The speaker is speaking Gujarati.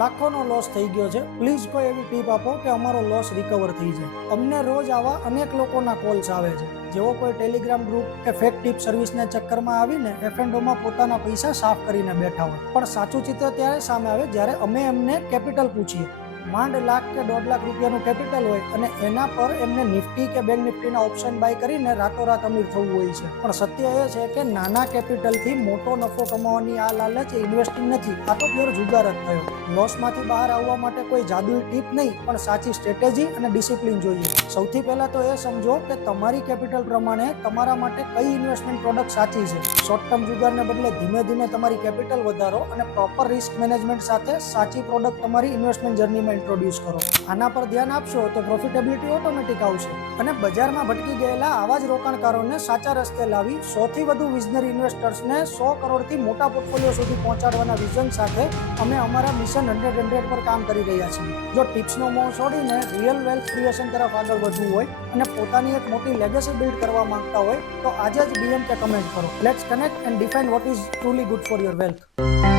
લાખોનો લોસ થઈ ગયો છે, પ્લીઝ કોઈ એવી ટીપ આપો કે અમારો લોસ રિકવર થઈ જાય। અમને રોજ આવા અનેક લોકોના કોલ્સ આવે છે જેઓ કોઈ ટેલિગ્રામ ગ્રુપ કે ફેક ટીપ સર્વિસના ચક્કરમાં આવીને એફએનડોમાં પોતાના પૈસા સાફ કરીને બેઠા હોય, પણ સાચું ચિત્ર ત્યારે સામે આવે જ્યારે અમે એમને કેપિટલ પૂછીએ। માંડ લાખ કે 1.5 લાખ રૂપિયાનું કેપિટલ હોય અને એના પર એમને નિફ્ટી કે બેંક નિફ્ટીના ઓપ્શન બાય કરીને રાતોરાત અમીર થવું હોય છે, પણ સત્ય એ છે કે નાના કેપિટલથી મોટો નફો કમાવાની આ લાલચ ઇન્વેસ્ટિંગ નથી, આ તો પ્યોર જુગાર જ થયો। લોસમાંથી બહાર આવવા માટે કોઈ જાદુઈ ટીપ નહીં, પણ સાચી સ્ટ્રેટેજી અને ડિસિપ્લિન જોઈએ। સૌથી પહેલા તો એ સમજો કે તમારી કેપિટલ પ્રમાણે તમારા માટે કઈ ઇન્વેસ્ટમેન્ટ પ્રોડક્ટ સાચી છે। શોર્ટ ટર્મ જુગારને બદલે ધીમે ધીમે તમારી કેપિટલ વધારો અને પ્રોપર રિસ્ક મેનેજમેન્ટ સાથે સાચી પ્રોડક્ટ તમારી ઇન્વેસ્ટમેન્ટ જર્નીમાં ઇન્ટ્રોડ્યુસ કરો। આના પર ધ્યાન આપશો તો પ્રોફિટેબિલિટી ઓટોમેટિક આવશે અને બજારમાં ભટકી ગયેલા આવા જ રોકાણકારોને સાચા રસ્તે લાવી 100 થી વધુ વિઝનરી ઇન્વેસ્ટર્સને 100 કરોડથી મોટા પોર્ટફોલિયો સુધી પહોંચાડવાના વિઝન સાથે અમે અમારા મિશન 100 પર કામ કરી રહ્યા છીએ। જો ટિપ્સનો મોહ છોડીને રિયલ વેલ્થ ક્રિએશન તરફ આગળ વધવું હોય અને પોતાની એક મોટી લેગેસી બિલ્ડ કરવા માંગતા હોય તો આજે જ ડીએમ કે કમેન્ટ કરો। Let's connect and define what is truly good for your wealth.